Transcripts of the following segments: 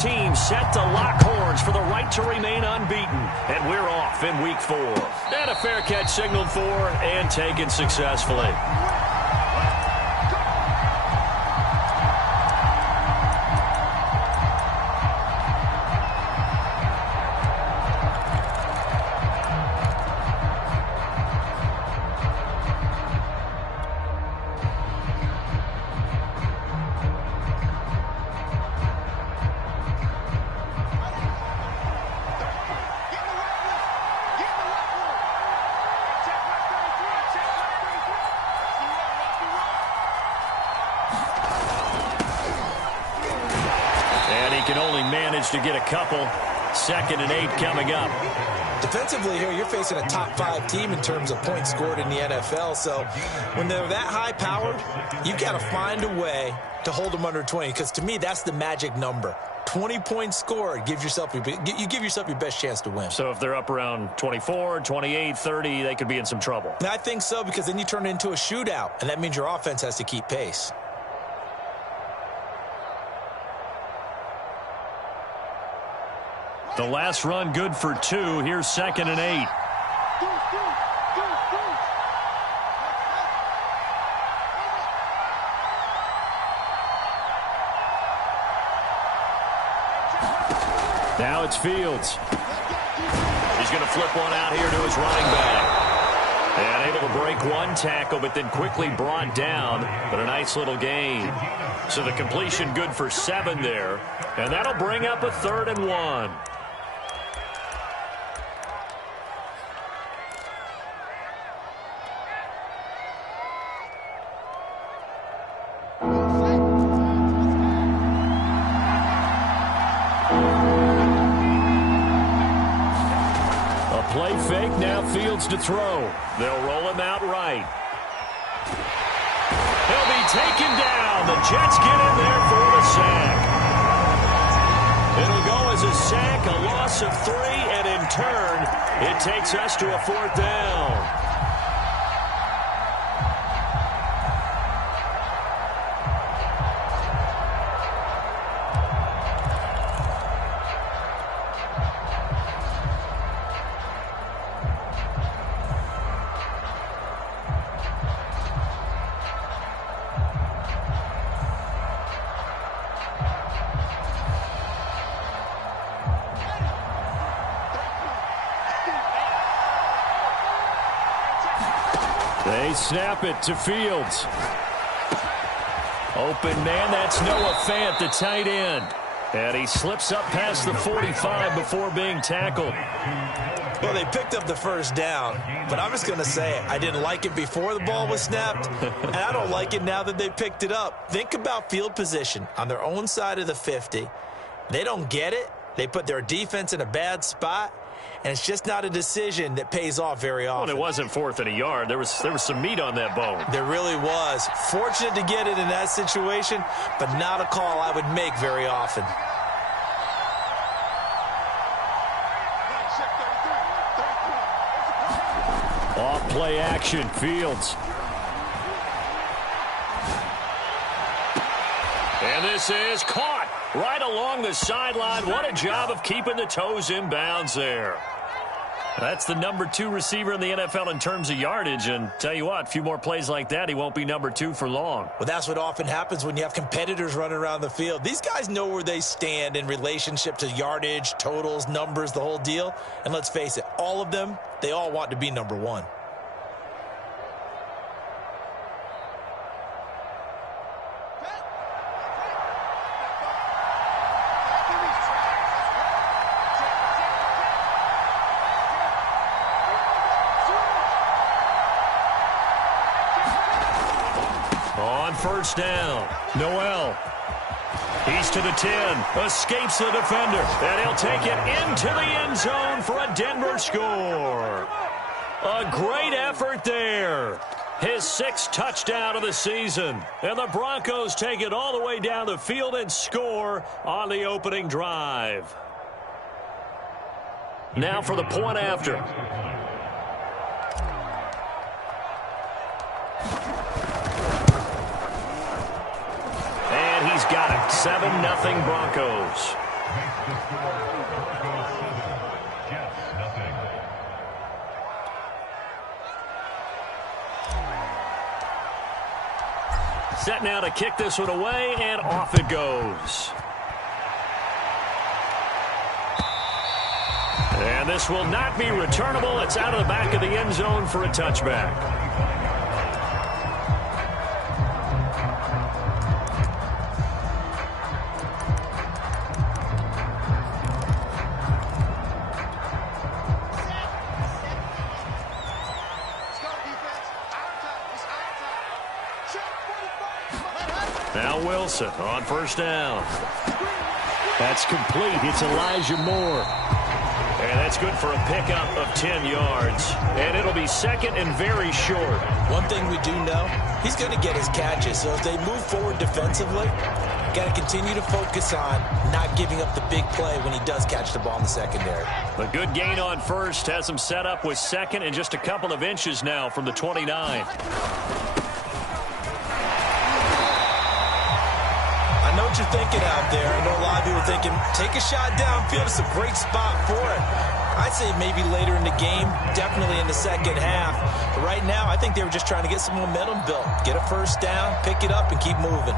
Team set to lock horns for the right to remain unbeaten. And we're off in week 4. And a fair catch signaled for and taken successfully. Can only manage to get a couple. 2nd and 8 coming up. Defensively here, you're facing a top 5 team in terms of points scored in the NFL. So when they're that high-powered, you've got to find a way to hold them under 20. Because to me, that's the magic number. 20 points scored, you give yourself your best chance to win. So if they're up around 24, 28, 30, they could be in some trouble. And I think so, because then you turn it into a shootout, and that means your offense has to keep pace. The last run good for 2. Here's 2nd and 8. Now it's Fields. He's going to flip one out here to his running back. And able to break one tackle, but then quickly brought down. But a nice little gain. So the completion good for 7 there. And that'll bring up a 3rd and 1. Play fake, now Fields to throw. They'll roll him out right. He'll be taken down. The Jets get in there for the sack. It'll go as a sack, a loss of 3, and in turn, it takes us to a 4th down. They snap it to Fields. Open man, that's Noah Fant, the tight end. And he slips up past the 45 before being tackled. Well, they picked up the 1st down, but I'm just going to say it. I didn't like it before the ball was snapped, and I don't like it now that they picked it up. Think about field position on their own side of the 50. They don't get it. They put their defense in a bad spot. And it's just not a decision that pays off very often. Well, it wasn't 4th and a yard. There was some meat on that bone. There really was. Fortunate to get it in that situation, but not a call I would make very often. Off play action, Fields. And this is caught right along the sideline. What a job of keeping the toes in bounds there. That's the number 2 receiver in the NFL in terms of yardage. And tell you what, a few more plays like that, he won't be number 2 for long. Well, that's what often happens when you have competitors running around the field. These guys know where they stand in relationship to yardage, totals, numbers, the whole deal. And let's face it, all of them, they all want to be number 1. On 1st down, Noel. He's to the 10, escapes the defender, and he'll take it into the end zone for a Denver score. A great effort there. His 6th touchdown of the season. And the Broncos take it all the way down the field and score on the opening drive. Now for the point after. And he's got it. 7-0 Broncos. Set now to kick this one away, and off it goes. And this will not be returnable. It's out of the back of the end zone for a touchback. Now Wilson on first down. That's complete. It's Elijah Moore. And that's good for a pickup of 10 yards. And it'll be second and very short. One thing we do know, he's going to get his catches. So as they move forward defensively, got to continue to focus on not giving up the big play when he does catch the ball in the secondary. A good gain on first has him set up with second and just a couple of inches now from the 29. I know what you're thinking out there. I know a lot of people are thinking, take a shot downfield. It's a great spot for it. I'd say maybe later in the game, definitely in the second half. But right now, I think they were just trying to get some momentum built. Get a first down, pick it up, and keep moving.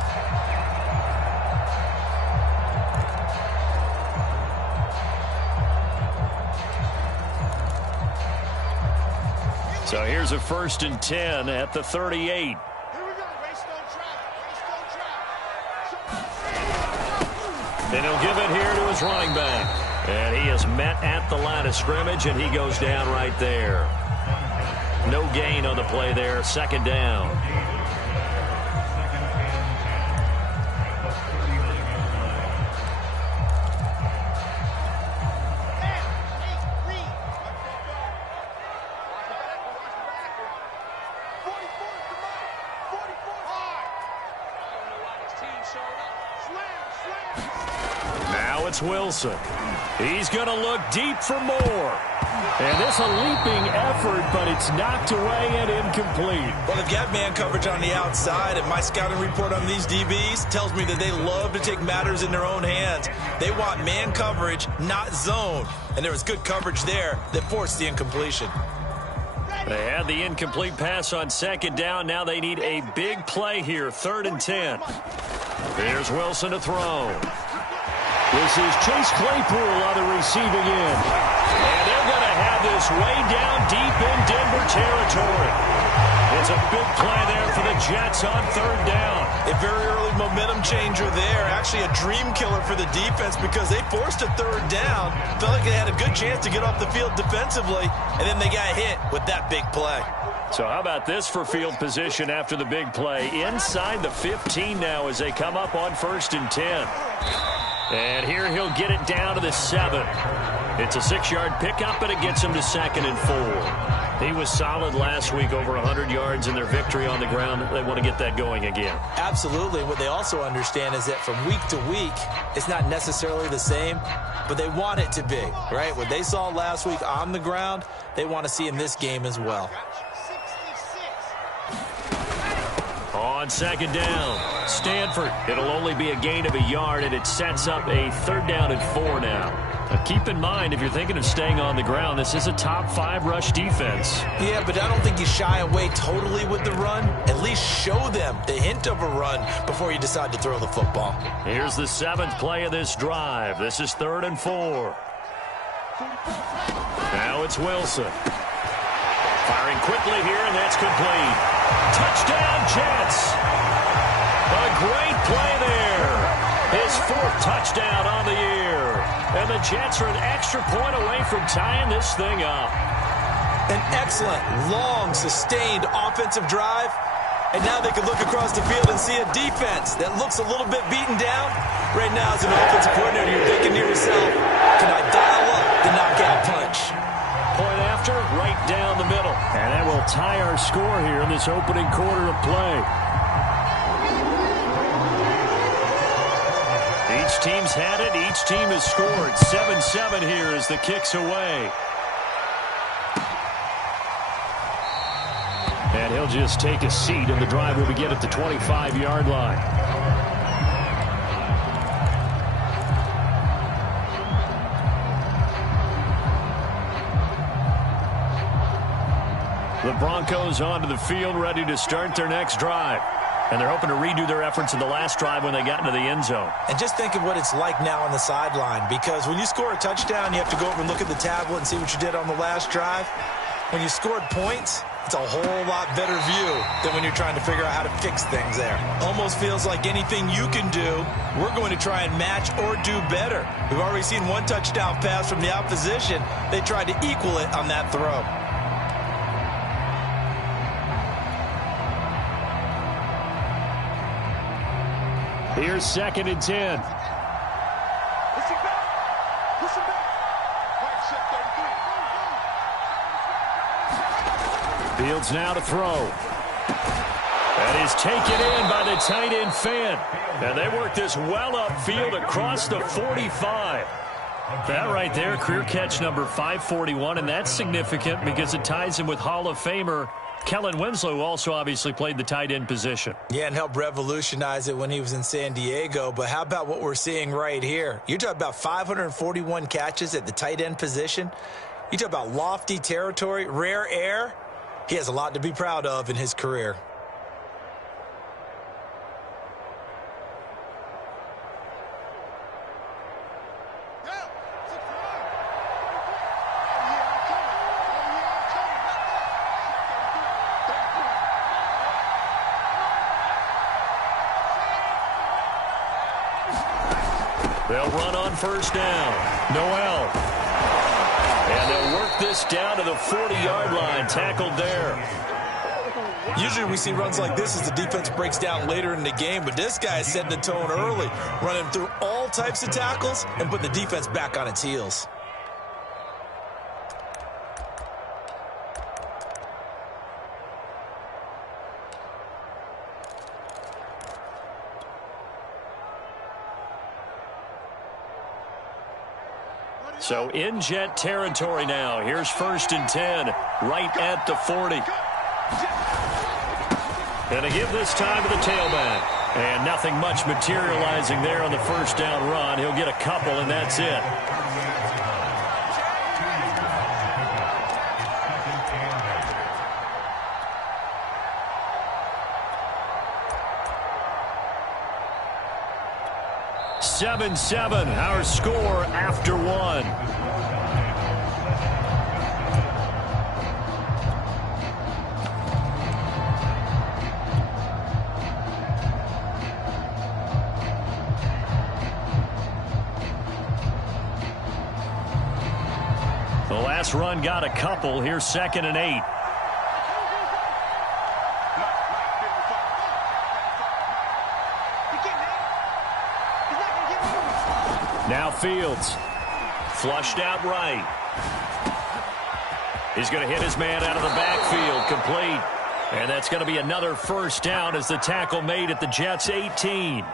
So here's a 1st and 10 at the 38. And he'll give it here to his running back. And he is met at the line of scrimmage, and he goes down right there. No gain on the play there. Second down. Now it's Wilson. He's going to look deep for more. And this a leaping effort, but it's knocked away and incomplete. Well, they've got man coverage on the outside, and my scouting report on these DBs tells me that they love to take matters in their own hands. They want man coverage, not zone. And there was good coverage there that forced the incompletion. They had the incomplete pass on second down. Now they need a big play here, 3rd and 10. Here's Wilson to throw. This is Chase Claypool on the receiving end. And they're going to have this way down deep in Denver territory. It's a big play there for the Jets on 3rd down. A very early momentum changer there. Actually a dream killer for the defense because they forced a 3rd down. Felt like they had a good chance to get off the field defensively, and then they got hit with that big play. So how about this for field position after the big play? Inside the 15 now as they come up on 1st and 10. And here he'll get it down to the 7. It's a 6-yard pickup, and it gets him to 2nd and 4. He was solid last week, over 100 yards in their victory on the ground. They want to get that going again. Absolutely. What they also understand is that from week to week, it's not necessarily the same, but they want it to be, right? What they saw last week on the ground, they want to see in this game as well. On 2nd down, Stanford. It'll only be a gain of a yard, and it sets up a 3rd down and 4 now. Now keep in mind, if you're thinking of staying on the ground, this is a top 5 rush defense. Yeah, but I don't think you shy away totally with the run. At least show them the hint of a run before you decide to throw the football. Here's the 7th play of this drive. This is 3rd and 4. Now it's Wilson. Firing quickly here, and that's complete. Touchdown, Jets. A great play there. His 4th touchdown on the year. And the Jets are an extra point away from tying this thing up. An excellent, long, sustained offensive drive. And now they can look across the field and see a defense that looks a little bit beaten down. Right now, as an offensive coordinator, you're thinking to yourself, can I dial up the knockout punch? Point after, right down the middle. And that will tie our score here in this opening quarter of play. Each team's had it. Each team has scored. 7-7 here as the kick's away. And he'll just take a seat, and the drive will begin at the 25-yard line. The Broncos onto the field, ready to start their next drive. And they're hoping to redo their efforts in the last drive when they got into the end zone. And just think of what it's like now on the sideline, because when you score a touchdown, you have to go over and look at the tablet and see what you did on the last drive. When you scored points, it's a whole lot better view than when you're trying to figure out how to fix things there. Almost feels like anything you can do, we're going to try and match or do better. We've already seen one touchdown pass from the opposition. They tried to equal it on that throw. Here's 2nd and 10. Fields now to throw. That is taken in by the tight end Fant. And they work this well upfield across the 45. That right there, career catch number 541, and that's significant because it ties him with Hall of Famer Kellen Winslow, who also obviously played the tight end position. Yeah, and helped revolutionize it when he was in San Diego. But how about what we're seeing right here? You're talking about 541 catches at the tight end position. You talk about lofty territory, rare air. He has a lot to be proud of in his career. They'll run on first down. Noel. And they'll work this down to the 40-yard line. Tackled there. Usually we see runs like this as the defense breaks down later in the game, but this guy is setting the tone early, running through all types of tackles and putting the defense back on its heels. So in jet territory now. Here's 1st and 10, right at the 40. And a give this time to the tailback. And nothing much materializing there on the first down run. He'll get a couple, and that's it. (7-7), our score after one. The last run got a couple. Here's 2nd and 8. Now Fields. Flushed out right. He's going to hit his man out of the backfield. Complete. And that's going to be another first down as the tackle made at the Jets' 18.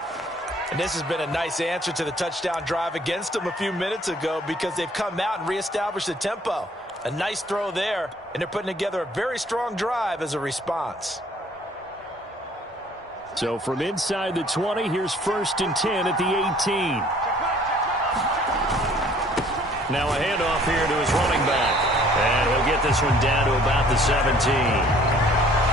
And this has been a nice answer to the touchdown drive against them a few minutes ago because they've come out and reestablished the tempo. A nice throw there, and they're putting together a very strong drive as a response. So from inside the 20, here's 1st and 10 at the 18. Now a handoff here to his running back. And he'll get this one down to about the 17.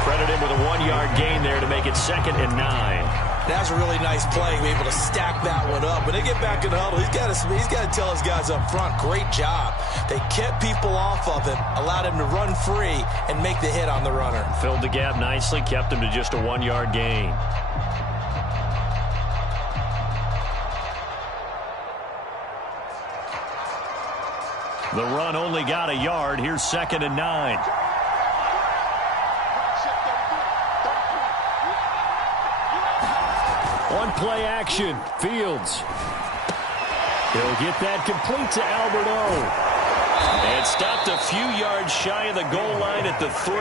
Credit him with a 1-yard gain there to make it 2nd and 9. That's a really nice play, be able to stack that one up. When they get back in the huddle, he's got to tell his guys up front, great job. They kept people off of him, allowed him to run free and make the hit on the runner. Filled the gap nicely, kept him to just a 1-yard gain. The run only got a yard. Here's 2nd and 9. On play action, Fields. He'll get that complete to Albert O. And stopped a few yards shy of the goal line at the 3.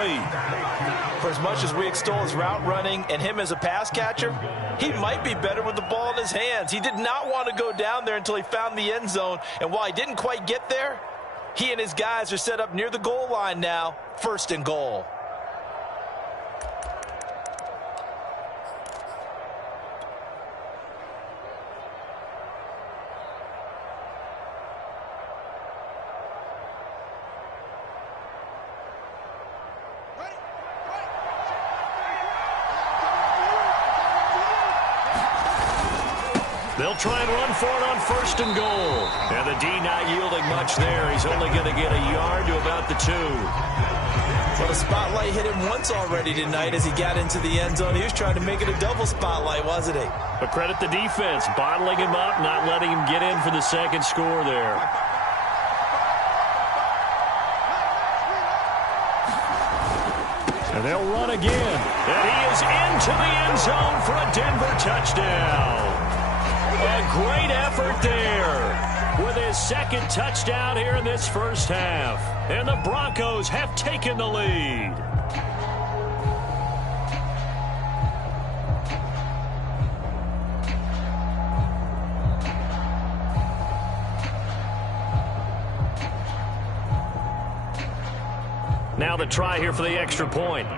For as much as we extol his route running and him as a pass catcher, he might be better with the ball in his hands. He did not want to go down there until he found the end zone. And while he didn't quite get there, he and his guys are set up near the goal line now, 1st and goal. They'll try and run for it on 1st and goal. And the D not yielding much there. He's only going to get a yard to about the 2. Well, the spotlight hit him once already tonight as he got into the end zone. He was trying to make it a double spotlight, wasn't he? But credit the defense, bottling him up, not letting him get in for the second score there. And they'll run again. And he is into the end zone for a Denver touchdown. A great effort there with his second touchdown here in this first half. And the Broncos have taken the lead. Now the try here for the extra point.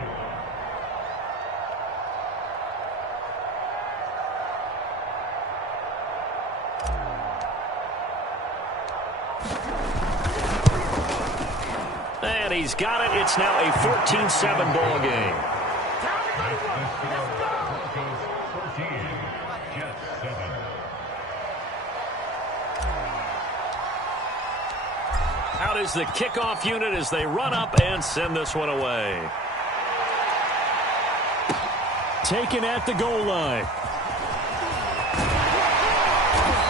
And he's got it. It's now a 14-7 ball game. Out is the kickoff unit as they run up and send this one away. Taken at the goal line.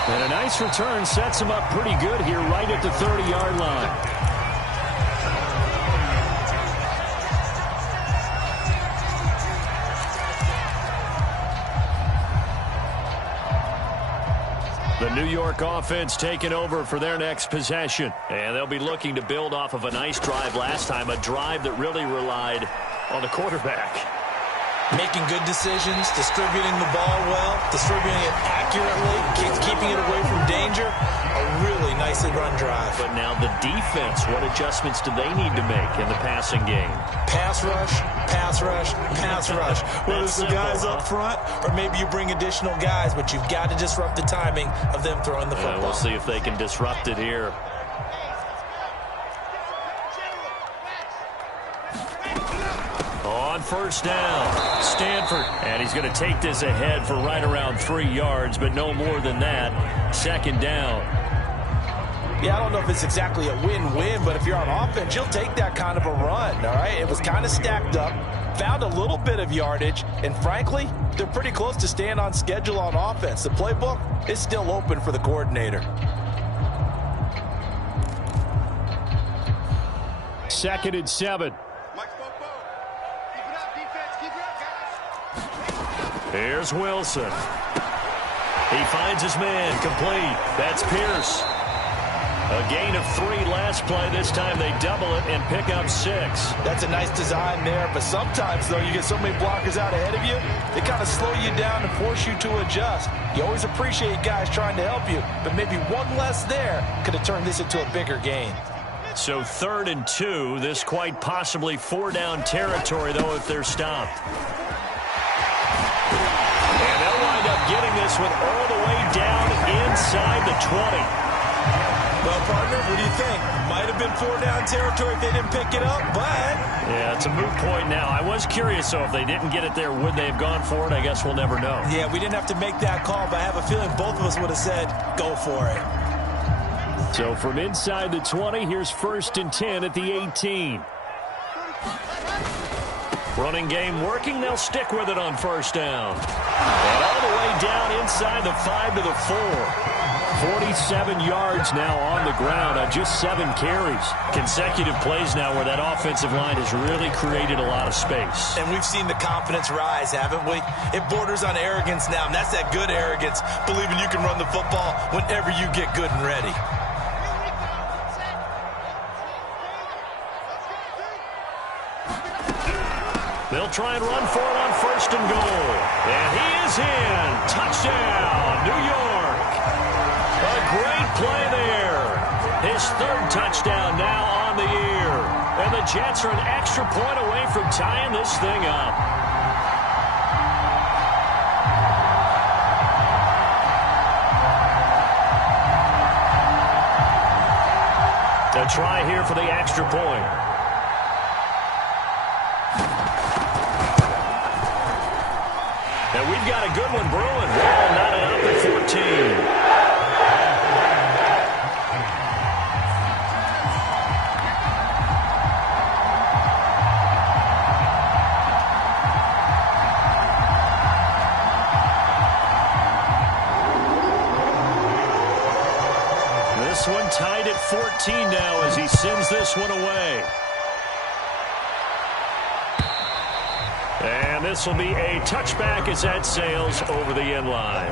And a nice return sets him up pretty good here right at the 30-yard line. The New York offense taking over for their next possession. And they'll be looking to build off of a nice drive last time, a drive that really relied on the quarterback. Making good decisions, distributing the ball well, distributing it accurately, keeping it away from danger. A really nicely run drive. But now the defense, what adjustments do they need to make in the passing game? Pass rush, pass rush, pass rush. Whether it's the guys up front or maybe you bring additional guys, but you've got to disrupt the timing of them throwing the football. We'll see if they can disrupt it here. On 1st down, Stanford. And he's going to take this ahead for right around 3 yards, but no more than that. 2nd down. Yeah, I don't know if it's exactly a win-win, but if you're on offense, you'll take that kind of a run, all right? It was kind of stacked up, found a little bit of yardage, and frankly, they're pretty close to staying on schedule on offense. The playbook is still open for the coordinator. 2nd and 7. Here's Wilson. He finds his man, complete. That's Pierce. A gain of 3 last play. This time they double it and pick up 6. That's a nice design there, but sometimes, though, you get so many blockers out ahead of you, they kind of slow you down and force you to adjust. You always appreciate guys trying to help you, but maybe one less there could have turned this into a bigger gain. So 3rd and 2. This quite possibly 4-down territory, though, if they're stopped. And they'll wind up getting this one all the way down inside the 20. Well, partner, what do you think? Might have been 4-down territory if they didn't pick it up, but... Yeah, it's a moot point now. I was curious, so if they didn't get it there, would they have gone for it? I guess we'll never know. Yeah, we didn't have to make that call, but I have a feeling both of us would have said, go for it. So from inside the 20, here's 1st and 10 at the 18. Running game working. They'll stick with it on 1st down. And all the way down inside the 5 to the 4. 47 yards now on the ground on just 7 carries. Consecutive plays now where that offensive line has really created a lot of space. And we've seen the confidence rise, haven't we? It borders on arrogance now, and that's that good arrogance, believing you can run the football whenever you get good and ready. They'll try and run for it on 1st and goal. And he is in. Touchdown, New York. A great play there. His 3rd touchdown now on the year. And the Jets are an extra point away from tying this thing up. A try here for the extra point. And we've got a good one brewing. Well, not enough at 15. This one tied at 14 now as he sends this one away. And this will be a touchback as that sails over the end line.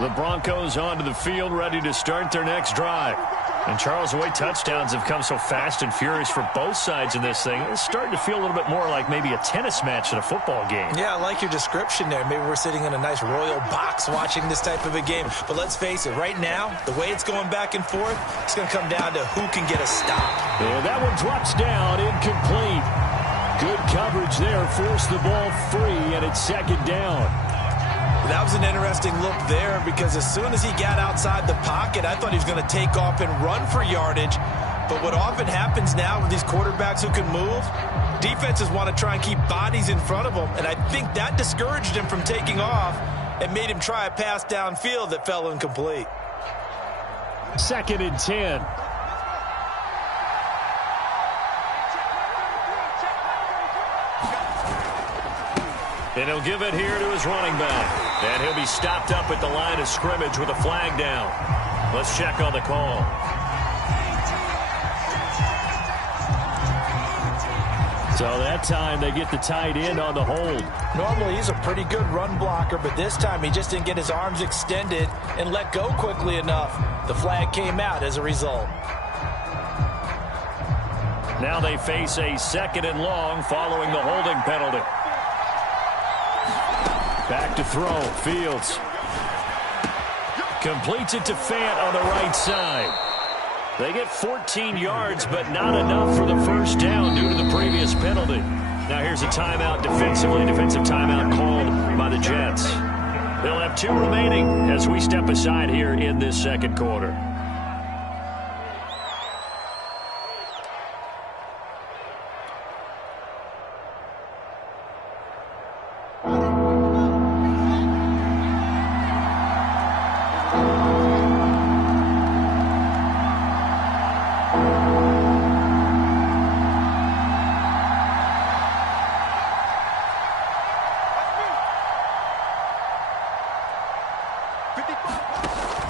The Broncos onto the field, ready to start their next drive. And Charles, the way touchdowns have come so fast and furious for both sides in this thing, it's starting to feel a little bit more like maybe a tennis match in a football game. Yeah, I like your description there. Maybe we're sitting in a nice royal box watching this type of a game. But let's face it, right now, the way it's going back and forth, it's going to come down to who can get a stop. And that one drops down, incomplete. Good coverage there, forced the ball free, and it's second down. That was an interesting look there because as soon as he got outside the pocket, I thought he was going to take off and run for yardage. But what often happens now with these quarterbacks who can move, defenses want to try and keep bodies in front of them. And I think that discouraged him from taking off and made him try a pass downfield that fell incomplete. 2nd and 10. And he'll give it here to his running back. And he'll be stopped up at the line of scrimmage with a flag down. Let's check on the call. So that time they get the tight end on the hold. Normally he's a pretty good run blocker, but this time he just didn't get his arms extended and let go quickly enough. The flag came out as a result. Now they face a 2nd and long following the holding penalty. Back to throw, Fields. Completes it to Fant on the right side. They get 14 yards, but not enough for the first down due to the previous penalty. Now here's a timeout defensively. Defensive timeout called by the Jets. They'll have 2 remaining as we step aside here in this second quarter.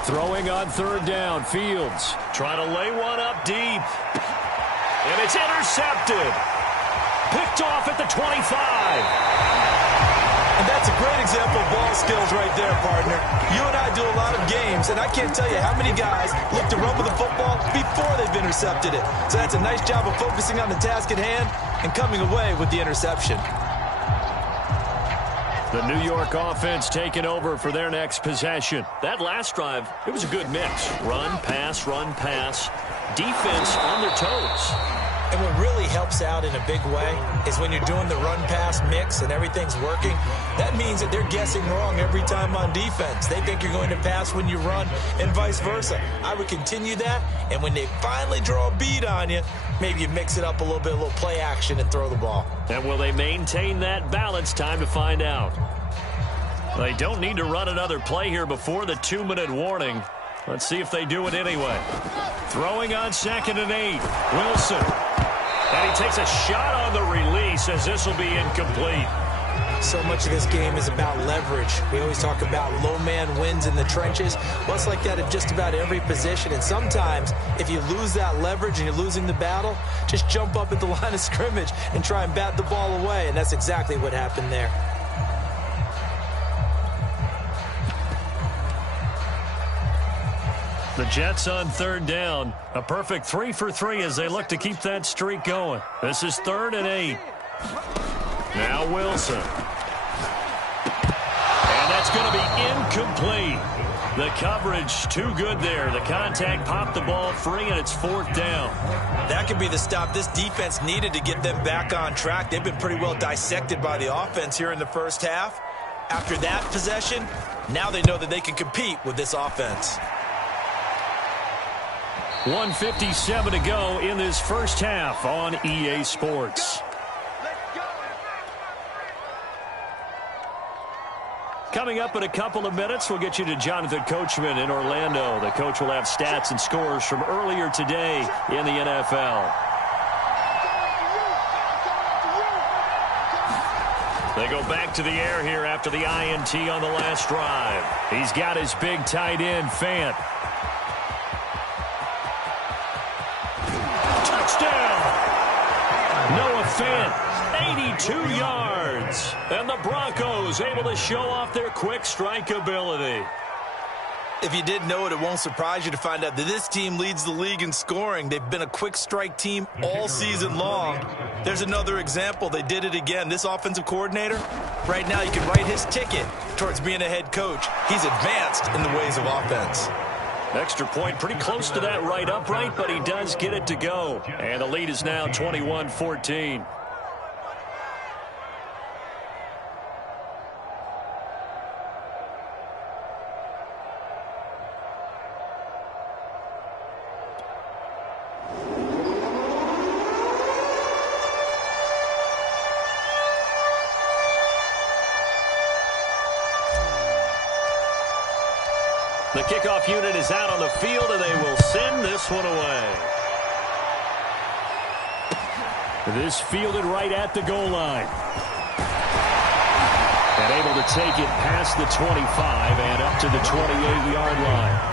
Throwing on 3rd down, Fields trying to lay one up deep. And it's intercepted. Picked off at the 25. And that's a great example of ball skills right there, partner. You and I do a lot of games, and I can't tell you how many guys look to run with the football before they've intercepted it. So that's a nice job of focusing on the task at hand and coming away with the interception. The New York offense taking over for their next possession. That last drive, it was a good mix. Run, pass, defense on their toes. And what really helps out in a big way is when you're doing the run-pass mix and everything's working, that means that they're guessing wrong every time on defense. They think you're going to pass when you run and vice versa. I would continue that, and when they finally draw a bead on you, maybe you mix it up a little play action and throw the ball. And will they maintain that balance? Time to find out. They don't need to run another play here before the 2-minute warning. Let's see if they do it anyway. Throwing on 2nd and 8. Wilson. And he takes a shot on the release as this will be incomplete. So much of this game is about leverage. We always talk about low man wins in the trenches. Well, it's like that at just about every position. And sometimes, if you lose that leverage and you're losing the battle, just jump up at the line of scrimmage and try and bat the ball away. And that's exactly what happened there. The Jets on 3rd down. A perfect 3 for 3 as they look to keep that streak going. This is 3rd and 8. Now Wilson. And that's going to be incomplete. The coverage too good there. The contact popped the ball free, and it's 4th down. That could be the stop this defense needed to get them back on track. They've been pretty well dissected by the offense here in the first half. After that possession, now they know that they can compete with this offense. 1:57 to go in this first half on EA Sports. Coming up in a couple of minutes, we'll get you to Jonathan Coachman in Orlando. The coach will have stats and scores from earlier today in the NFL. They go back to the air here after the INT on the last drive. He's got his big tight end, Fant. Touchdown! Noah Fant, 82 yards. And the Broncos able to show off their quick strike ability. If you didn't know it, it won't surprise you to find out that this team leads the league in scoring. They've been a quick strike team all season long. There's another example. They did it again. This offensive coordinator, right now you can write his ticket towards being a head coach. He's advanced in the ways of offense. Extra point pretty close to that right upright, but he does get it to go. And the lead is now 21-14. The kickoff unit is out on the field, and they will send this one away. This fielded right at the goal line. And able to take it past the 25 and up to the 28-yard line.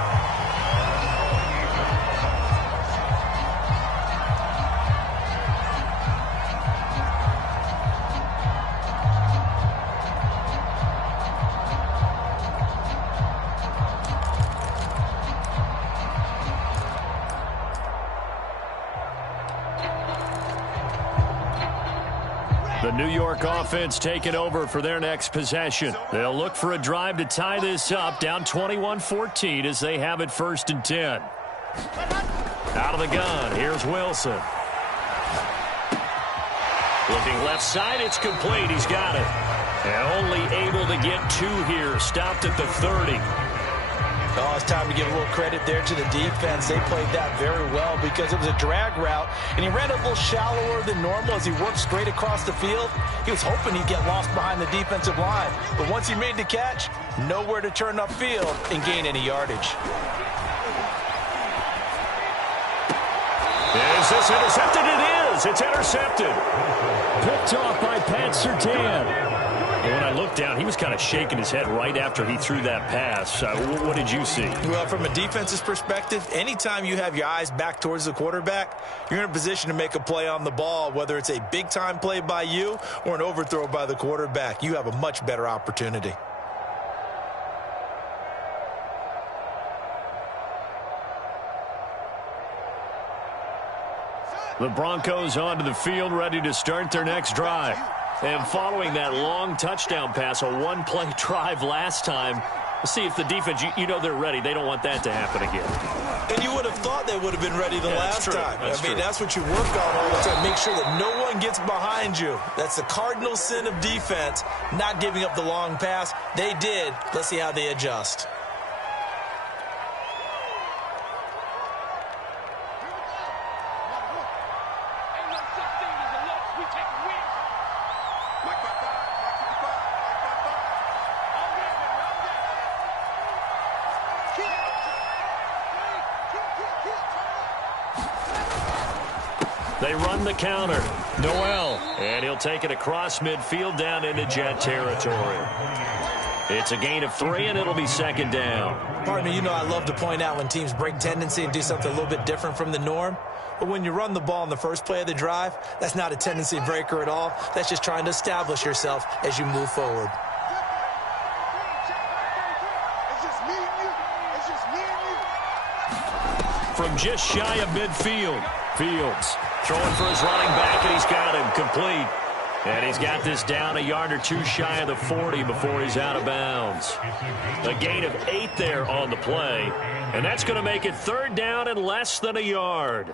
The New York offense taking over for their next possession. They'll look for a drive to tie this up, down 21-14 as they have it 1st and 10. Out of the gun, here's Wilson. Looking left side, it's complete. He's got it. And only able to get 2 here, stopped at the 30. Oh, it's time to give a little credit there to the defense. They played that very well because it was a drag route, and he ran a little shallower than normal as he worked straight across the field. He was hoping he'd get lost behind the defensive line, but once he made the catch, nowhere to turn upfield and gain any yardage. Is this intercepted? It is. It's intercepted. Picked off by Pat Surtain. And when I looked down, he was kind of shaking his head right after he threw that pass. What did you see? Well, from a defense's perspective, anytime you have your eyes back towards the quarterback, you're in a position to make a play on the ball, whether it's a big-time play by you or an overthrow by the quarterback. You have a much better opportunity. The Broncos onto the field, ready to start their next drive. And following that long touchdown pass, a one-play drive last time, let's see if the defense, you know they're ready. They don't want that to happen again. And you would have thought they would have been ready the last time. That's what you work on all the time. Make sure that no one gets behind you. That's the cardinal sin of defense, not giving up the long pass. They did. Let's see how they adjust. They run the counter. Noel. And he'll take it across midfield down into Jet territory. It's a gain of 3, and it'll be 2nd down. Partner, you know I love to point out when teams break tendency and do something a little bit different from the norm. But when you run the ball in the first play of the drive, that's not a tendency breaker at all. That's just trying to establish yourself as you move forward. From just shy of midfield, Fields throwing for his running back, and he's got him complete. And he's got this down a yard or 2 shy of the 40 before he's out of bounds. A gain of 8 there on the play, and that's going to make it 3rd down and less than a yard.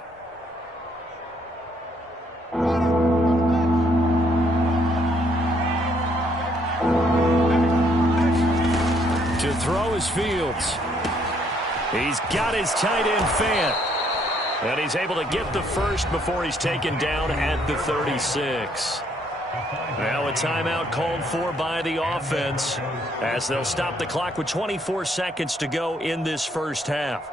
To throw is Fields. He's got his tight end Fant. And he's able to get the first before he's taken down at the 36. Now a timeout called for by the offense as they'll stop the clock with 24 seconds to go in this first half.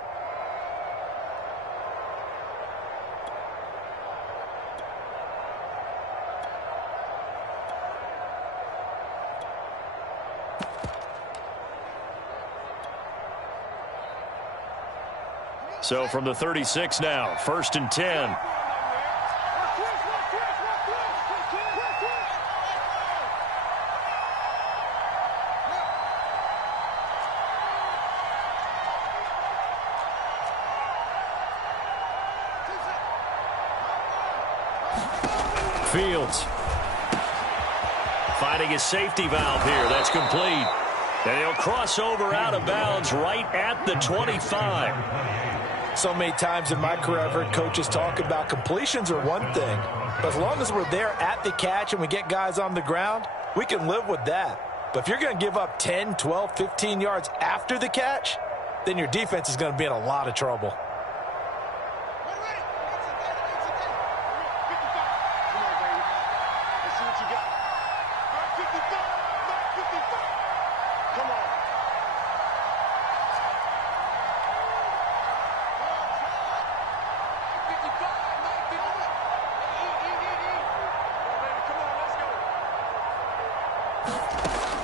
So from the 36 now, 1st and 10. Fields finding his safety valve here. That's complete. And he'll cross over out of bounds right at the 25. So many times in my career I've heard coaches talk about completions are one thing, but as long as we're there at the catch and we get guys on the ground, we can live with that. But if you're going to give up 10, 12, 15 yards after the catch, then your defense is going to be in a lot of trouble.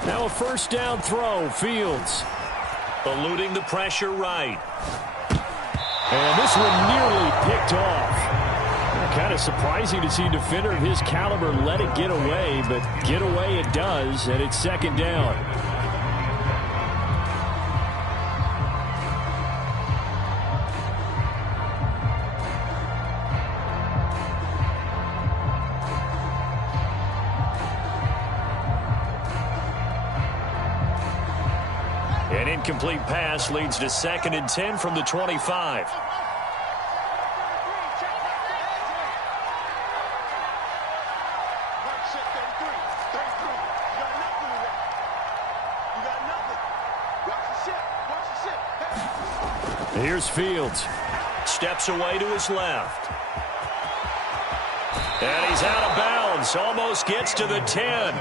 Now a first down throw, Fields. Eluding the pressure right. And this one nearly picked off. Kind of surprising to see a defender of his caliber let it get away, but get away it does, and it's 2nd down. An incomplete pass leads to 2nd and 10 from the 25. Here's Fields. Steps away to his left. And he's out of bounds. Almost gets to the 10.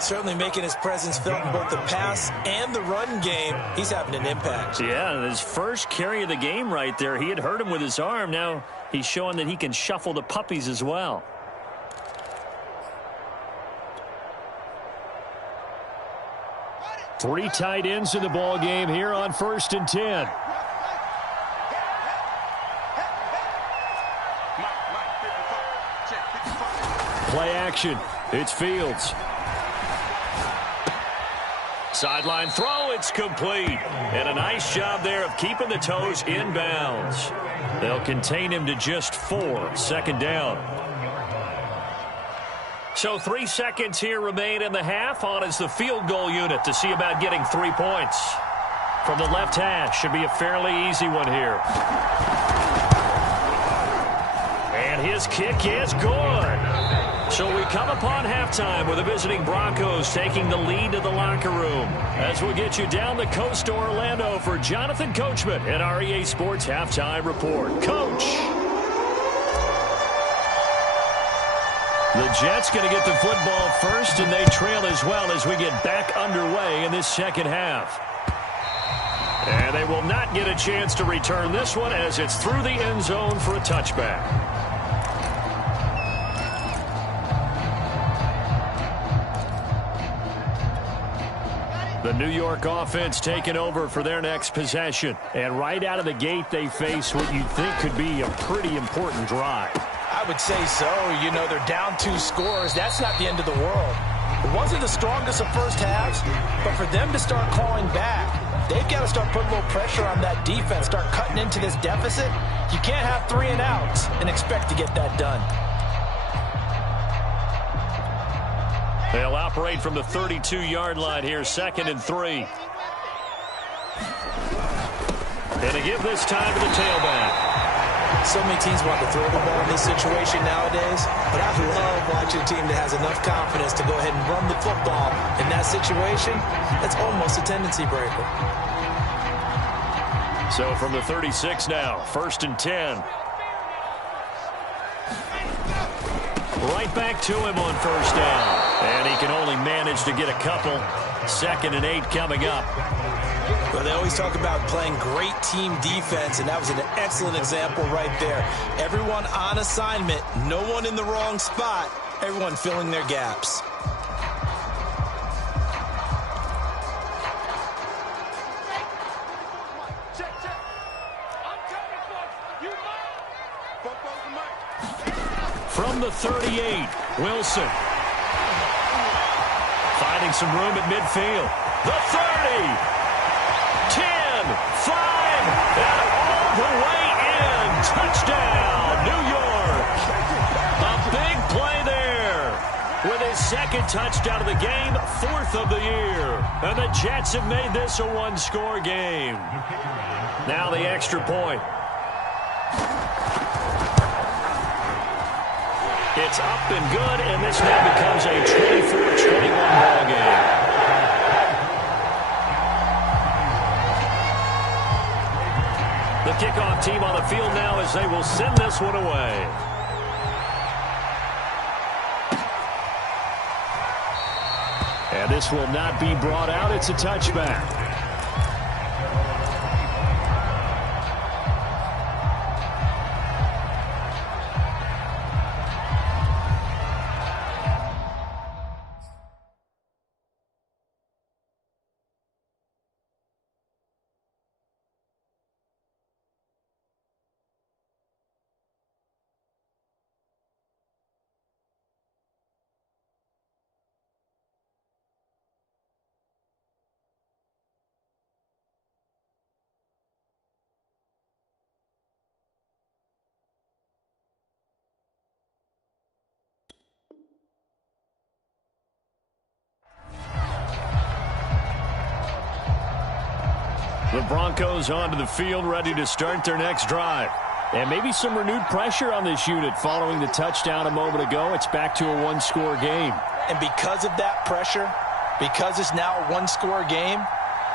Certainly making his presence felt in both the pass and the run game. He's having an impact. Yeah, his first carry of the game right there. He had hurt him with his arm. Now he's showing that he can shuffle the puppies as well. Three tight ends in the ball game here on 1st and 10. Play action. It's Fields. Sideline throw, it's complete. And a nice job there of keeping the toes in bounds. They'll contain him to just 4. 2nd down. So 3 seconds here remain in the half. On is the field goal unit to see about getting 3 points. From the left hash, should be a fairly easy one here. And his kick is good. So we come upon halftime with the visiting Broncos taking the lead to the locker room. As we'll get you down the coast to Orlando for Jonathan Coachman at our EA Sports Halftime Report. Coach. The Jets going to get the football first, and they trail as well as we get back underway in this second half. And they will not get a chance to return this one as it's through the end zone for a touchback. The New York offense taking over for their next possession. And right out of the gate, they face what you'd think could be a pretty important drive. I would say so. You know, they're down 2 scores. That's not the end of the world. It wasn't the strongest of first halves, but for them to start calling back, they've got to start putting a little pressure on that defense, start cutting into this deficit. You can't have 3 and outs and expect to get that done. They'll operate from the 32-yard line here, 2nd and 3. And to give this time to the tailback. So many teams want to throw the ball in this situation nowadays, but I love watching a team that has enough confidence to go ahead and run the football. In that situation, that's almost a tendency breaker. So from the 36 now, 1st and 10. Right back to him on first down. And he can only manage to get a couple. 2nd and 8 coming up. Well, they always talk about playing great team defense, and that was an excellent example right there. Everyone on assignment, no one in the wrong spot, everyone filling their gaps. From the 38, Wilson. Finding some room at midfield. The 30, 10, 5, and all the way in. Touchdown, New York. A big play there. With his 2nd touchdown of the game, 4th of the year. And the Jets have made this a one-score game. Now the extra point. It's up and good, and this now becomes a 24-21 ball game. The kickoff team on the field now as they will send this one away. And this will not be brought out. It's a touchback. The Broncos onto the field, ready to start their next drive. And maybe some renewed pressure on this unit following the touchdown a moment ago. It's back to a one-score game. And because of that pressure, because it's now a one-score game,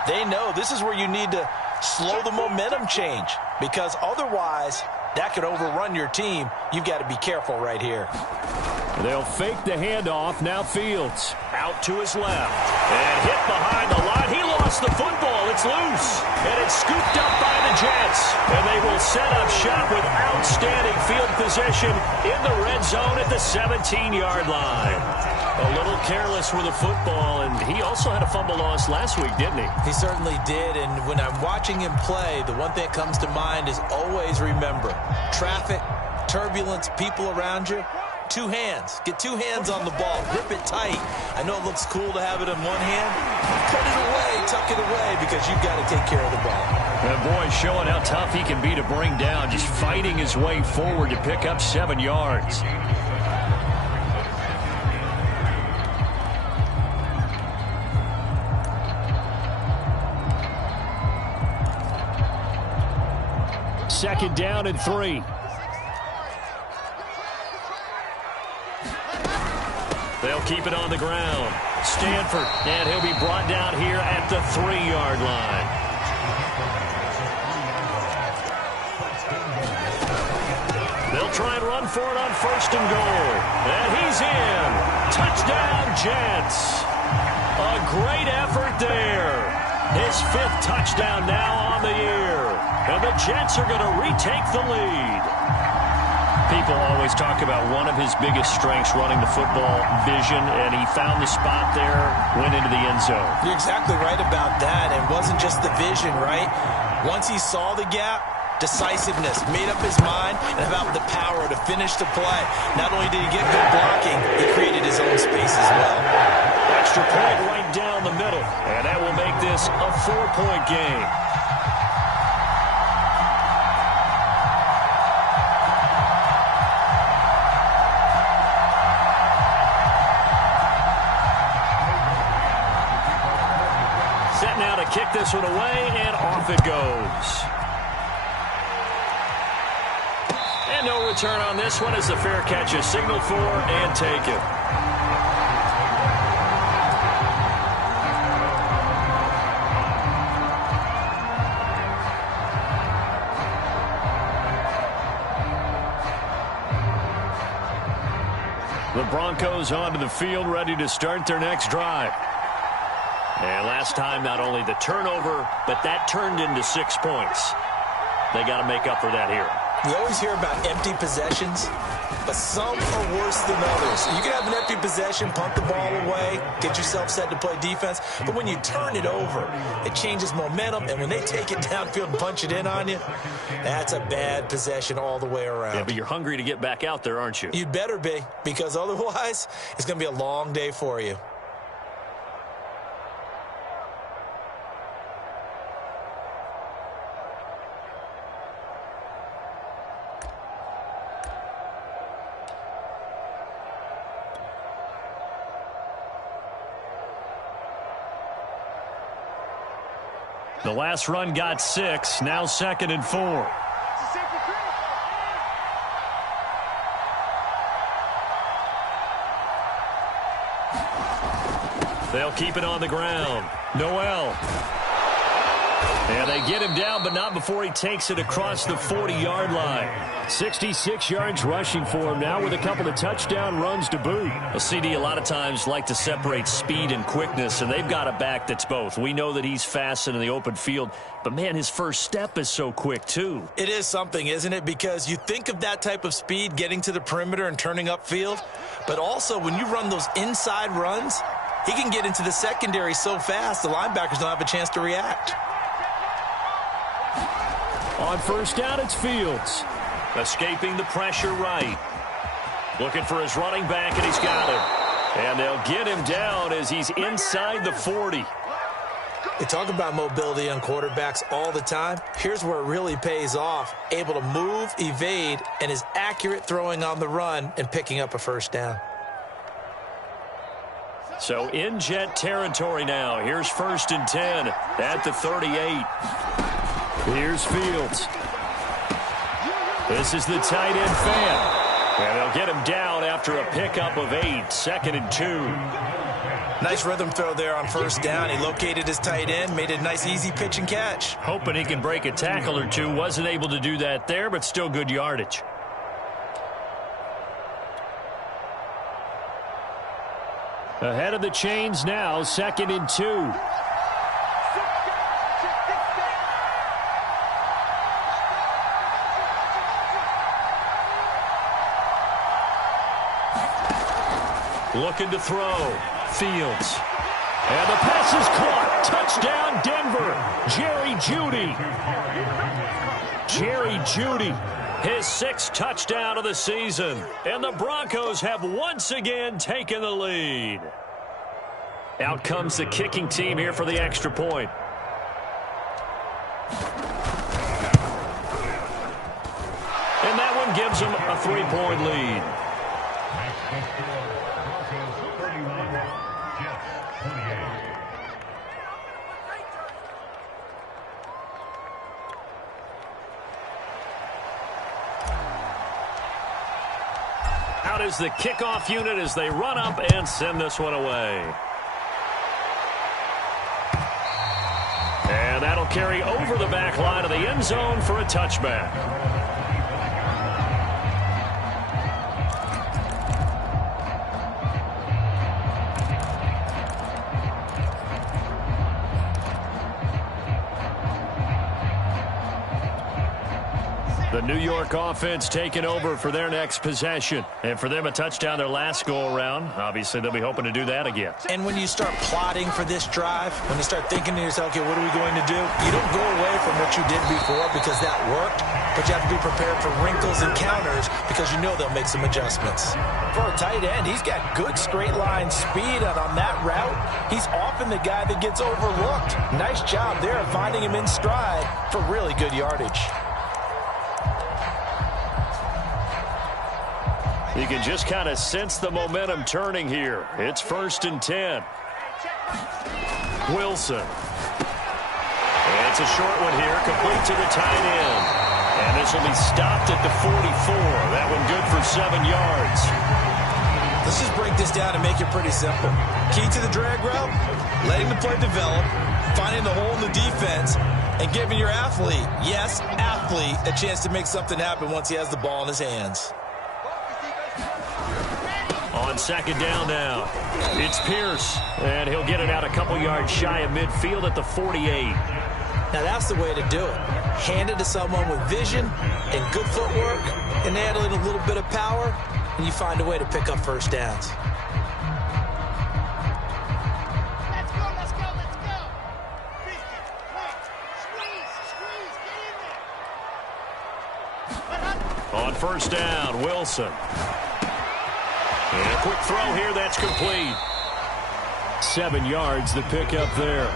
they know this is where you need to slow the momentum change, because otherwise that could overrun your team. You've got to be careful right here. They'll fake the handoff. Now Fields out to his left and hit behind the line. He lost the football. It's loose, and it's scooped up by the Jets, and they will set up shop with outstanding field position in the red zone at the 17-yard line. A little careless with the football, and he also had a fumble loss last week, didn't he? He certainly did, and when I'm watching him play, the one thing that comes to mind is always remember, traffic, turbulence, people around you. 2 hands. Get 2 hands on the ball. Grip it tight. I know it looks cool to have it in one hand. Put it away. Tuck it away, because you've got to take care of the ball. And boy, showing how tough he can be to bring down. Just fighting his way forward to pick up 7 yards. Second down and 3. They'll keep it on the ground. Stanford, and he'll be brought down here at the 3-yard line. They'll try and run for it on 1st and goal. And he's in. Touchdown, Jets. A great effort there. His 5th touchdown now on the year. And the Jets are going to retake the lead. People always talk about one of his biggest strengths running the football, vision, and he found the spot there, went into the end zone. You're exactly right about that. It wasn't just the vision, right? Once he saw the gap, decisiveness, made up his mind, and about the power to finish the play. Not only did he get good blocking, he created his own space as well. Extra point right down the middle, and that will make this a 4-point game. Now to kick this one away, and off it goes. And no return on this one as the fair catch is signaled for and taken. The Broncos onto the field, ready to start their next drive. And last time, not only the turnover, but that turned into 6 points. They got to make up for that here. We always hear about empty possessions, but some are worse than others. You can have an empty possession, punt the ball away, get yourself set to play defense, but when you turn it over, it changes momentum, and when they take it downfield and punch it in on you, that's a bad possession all the way around. Yeah, but you're hungry to get back out there, aren't you? You'd better be, because otherwise, it's going to be a long day for you. The last run got 6, now 2nd and 4. They'll keep it on the ground. Noel. And they get him down, but not before he takes it across the 40-yard line. 66 yards rushing for him now with a couple of touchdown runs to boot. Well, CD a lot of times like to separate speed and quickness, and they've got a back that's both. We know that he's fast in the open field, but, man, his first step is so quick, too. It is something, isn't it? Because you think of that type of speed getting to the perimeter and turning upfield, but also when you run those inside runs, he can get into the secondary so fast the linebackers don't have a chance to react. On first down, it's Fields. Escaping the pressure right. Looking for his running back, and he's got him. And they'll get him down as he's inside the 40. They talk about mobility on quarterbacks all the time. Here's where it really pays off. Able to move, evade, and is accurate throwing on the run and picking up a first down. So in Jet territory now. Here's 1st and 10 at the 38. Here's Fields. This is the tight end fan. And they'll get him down after a pickup of 8, 2nd and 2. Nice rhythm throw there on first down. He located his tight end, made a nice easy pitch and catch. Hoping he can break a tackle or two. Wasn't able to do that there, but still good yardage. Ahead of the chains now, 2nd and 2. Looking to throw. Fields. And the pass is caught. Touchdown, Denver. Jerry Jeudy. Jerry Jeudy. His 6th touchdown of the season. And the Broncos have once again taken the lead. Out comes the kicking team here for the extra point. And that one gives them a 3-point lead. Out is the kickoff unit as they run up and send this one away. And that'll carry over the back line of the end zone for a touchback. The New York offense taking over for their next possession. And for them, a touchdown their last go-around. Obviously, they'll be hoping to do that again. And when you start plotting for this drive, when you start thinking to yourself, okay, what are we going to do? You don't go away from what you did before because that worked, but you have to be prepared for wrinkles and counters because you know they'll make some adjustments. For a tight end, he's got good straight line speed, and on that route, he's often the guy that gets overlooked. Nice job there of finding him in stride for really good yardage. You can just kind of sense the momentum turning here. It's 1st and 10. Wilson. And it's a short one here, complete to the tight end. And this will be stopped at the 44. That one good for 7 yards. Let's just break this down and make it pretty simple. Key to the drag route, letting the play develop, finding the hole in the defense, and giving your athlete, yes, athlete, a chance to make something happen once he has the ball in his hands. On On second down now, it's Pierce, and he'll get it out a couple yards shy of midfield at the 48. Now, that's the way to do it. Hand it to someone with vision and good footwork, and add in a little bit of power, and you find a way to pick up first downs. Let's go, let's go, let's go. Squeeze, get in there. On first down, Wilson. And a quick throw here, that's complete. 7 yards, the pickup there.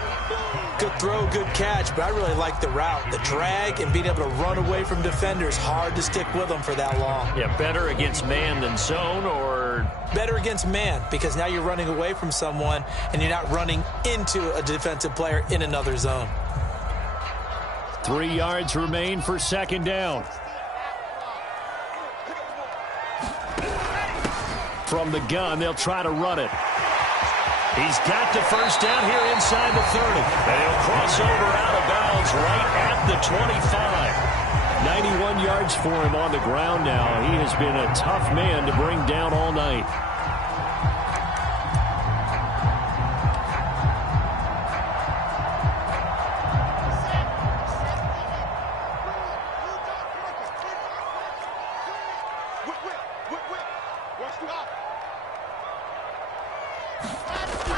Good throw, good catch, but I really like the route. The drag and being able to run away from defenders, hard to stick with them for that long. Yeah, better against man than zone, or? Better against man, because now you're running away from someone and you're not running into a defensive player in another zone. 3 yards remain for second down. From the gun, they'll try to run it. He's got the first down here inside the 30. And he'll cross over out of bounds right at the 25. 91 yards for him on the ground now. He has been a tough man to bring down all night.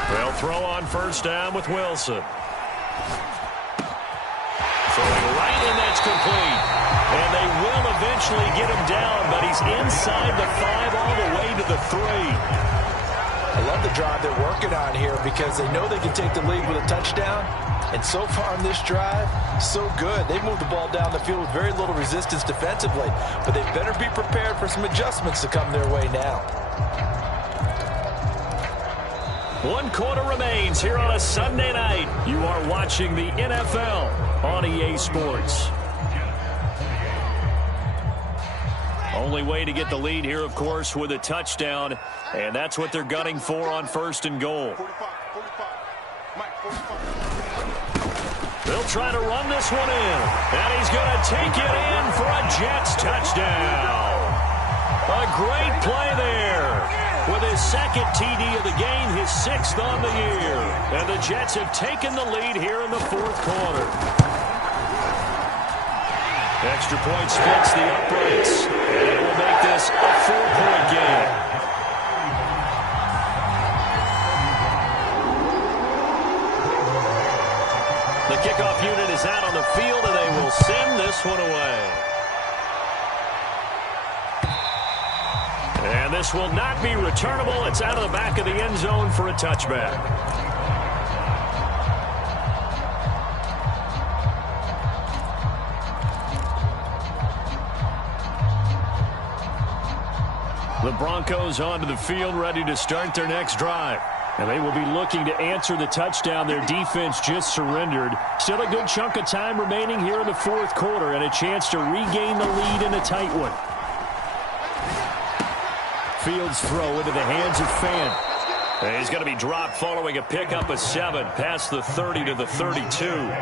They'll throw on first down with Wilson. Throwing right, and that's complete. And they will eventually get him down, but he's inside the 5 all the way to the 3. I love the drive they're working on here because they know they can take the lead with a touchdown. And so far on this drive, so good. They moved the ball down the field with very little resistance defensively, but they better be prepared for some adjustments to come their way now. 1 quarter remains here on a Sunday night. You are watching the NFL on EA Sports. Only way to get the lead here, of course, with a touchdown, and that's what they're gunning for on first and goal. They'll try to run this one in, and he's going to take it in for a Jets touchdown. A great play there. With his second TD of the game, his 6th on the year. And the Jets have taken the lead here in the 4th quarter. Extra point splits the uprights, and it will make this a 4-point game. The kickoff unit is out on the field, and they will send this one away. And this will not be returnable. It's out of the back of the end zone for a touchback. The Broncos onto the field, ready to start their next drive. And they will be looking to answer the touchdown their defense just surrendered. Still a good chunk of time remaining here in the 4th quarter, and a chance to regain the lead in a tight one. Fields throw into the hands of Fan. And he's going to be dropped following a pickup of 7 past the 30 to the 32.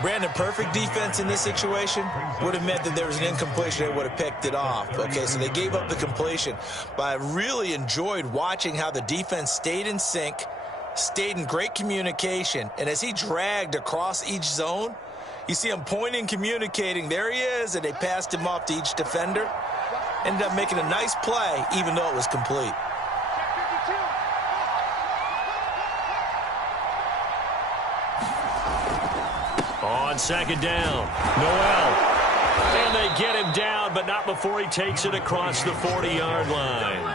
Brandon, perfect defense in this situation would have meant that there was an incompletion. They would have picked it off. Okay, so they gave up the completion. But I really enjoyed watching how the defense stayed in sync, stayed in great communication. And as he dragged across each zone, you see him pointing, communicating. There he is, and they passed him off to each defender. Ended up making a nice play, even though it was complete. On second down, Noel. And they get him down, but not before he takes it across the 40-yard line.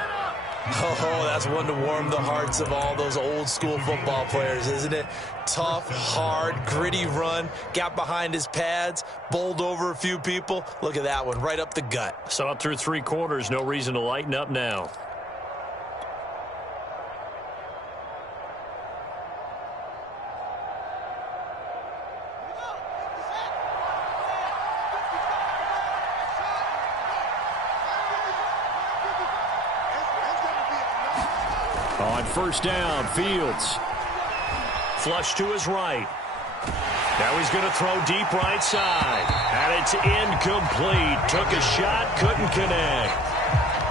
Oh, that's one to warm the hearts of all those old-school football players, isn't it? Tough, hard, gritty run, got behind his pads, bowled over a few people. Look at that one, right up the gut. Saw it through 3 quarters, no reason to lighten up now. On first down, Fields. Flush to his right. Now he's going to throw deep right side. And it's incomplete. Took a shot, couldn't connect.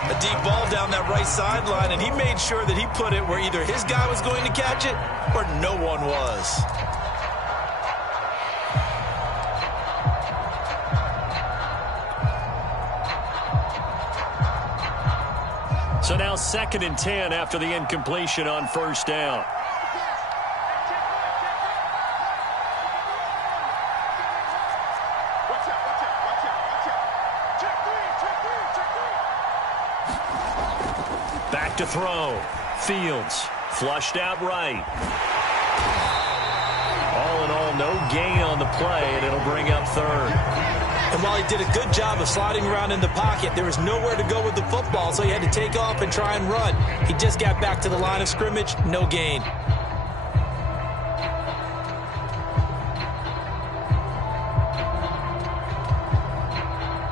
A deep ball down that right sideline, and he made sure that he put it where either his guy was going to catch it or no one was. So now 2nd and 10 after the incompletion on first down. Back to throw. Fields flushed out right. All in all, no gain on the play, and it'll bring up 3rd. And while he did a good job of sliding around in the pocket, there was nowhere to go with the football, so he had to take off and try and run. He just got back to the line of scrimmage, no gain.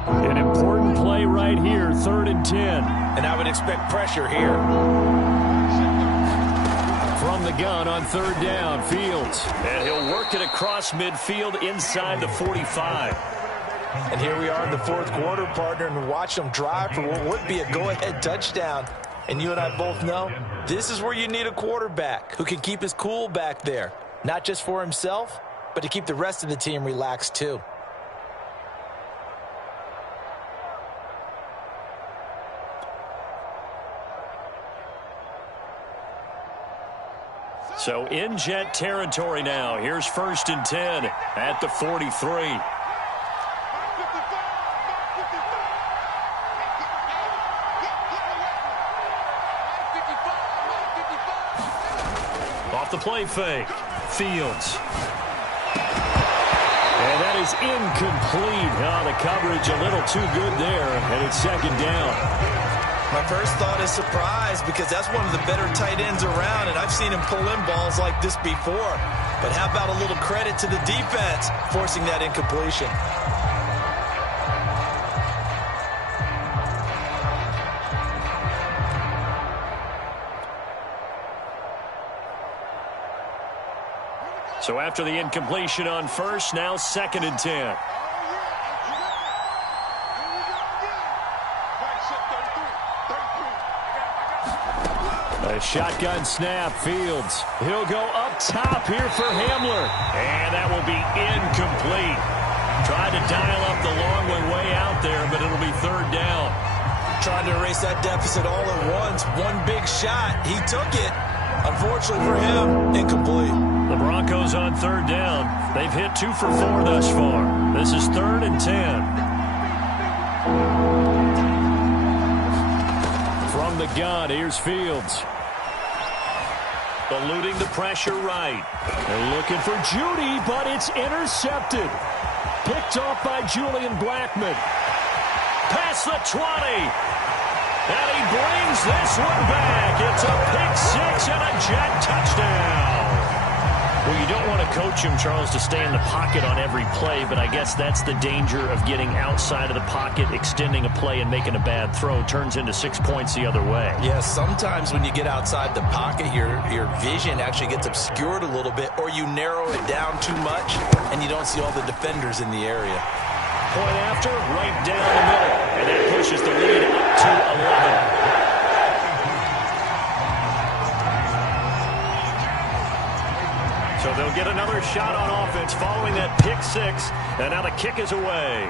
An important play right here, 3rd and 10. And I would expect pressure here. From the gun on 3rd down, Fields. And he'll work it across midfield inside the 45. And here we are in the 4th quarter, partner, and watch them drive for what would be a go-ahead touchdown. And you and I both know this is where you need a quarterback who can keep his cool back there, not just for himself, but to keep the rest of the team relaxed too. So in Jet territory now. Here's 1st and 10 at the 43. Off the play fake. Fields. And that is incomplete. Oh, the coverage a little too good there, and it's 2nd down. My first thought is surprise, because that's one of the better tight ends around, and I've seen him pull in balls like this before. But how about a little credit to the defense forcing that incompletion? So after the incompletion on first, now 2nd and 10. A shotgun snap, Fields. He'll go up top here for Hamler. And that will be incomplete. Tried to dial up the long way out there, but it'll be 3rd down. Trying to erase that deficit all at once. One big shot. He took it. Unfortunately for him, incomplete. The Broncos on 3rd down. They've hit 2 for 4 thus far. This is 3rd and 10. From the gun, here's Fields. Eluding the pressure right. They're looking for Judy, but it's intercepted. Picked off by Julian Blackmon. Past the 20. And he brings this one back. It's a pick 6 and a Jet touchdown. Well, you don't want to coach him, Charles, to stay in the pocket on every play, but I guess that's the danger of getting outside of the pocket, extending a play and making a bad throw. Turns into 6 points the other way. Yeah, sometimes when you get outside the pocket, your vision actually gets obscured a little bit, or you narrow it down too much, and you don't see all the defenders in the area. Point after, right down the middle, and that pushes the lead up to 11. So they'll get another shot on offense following that pick 6, and now the kick is away.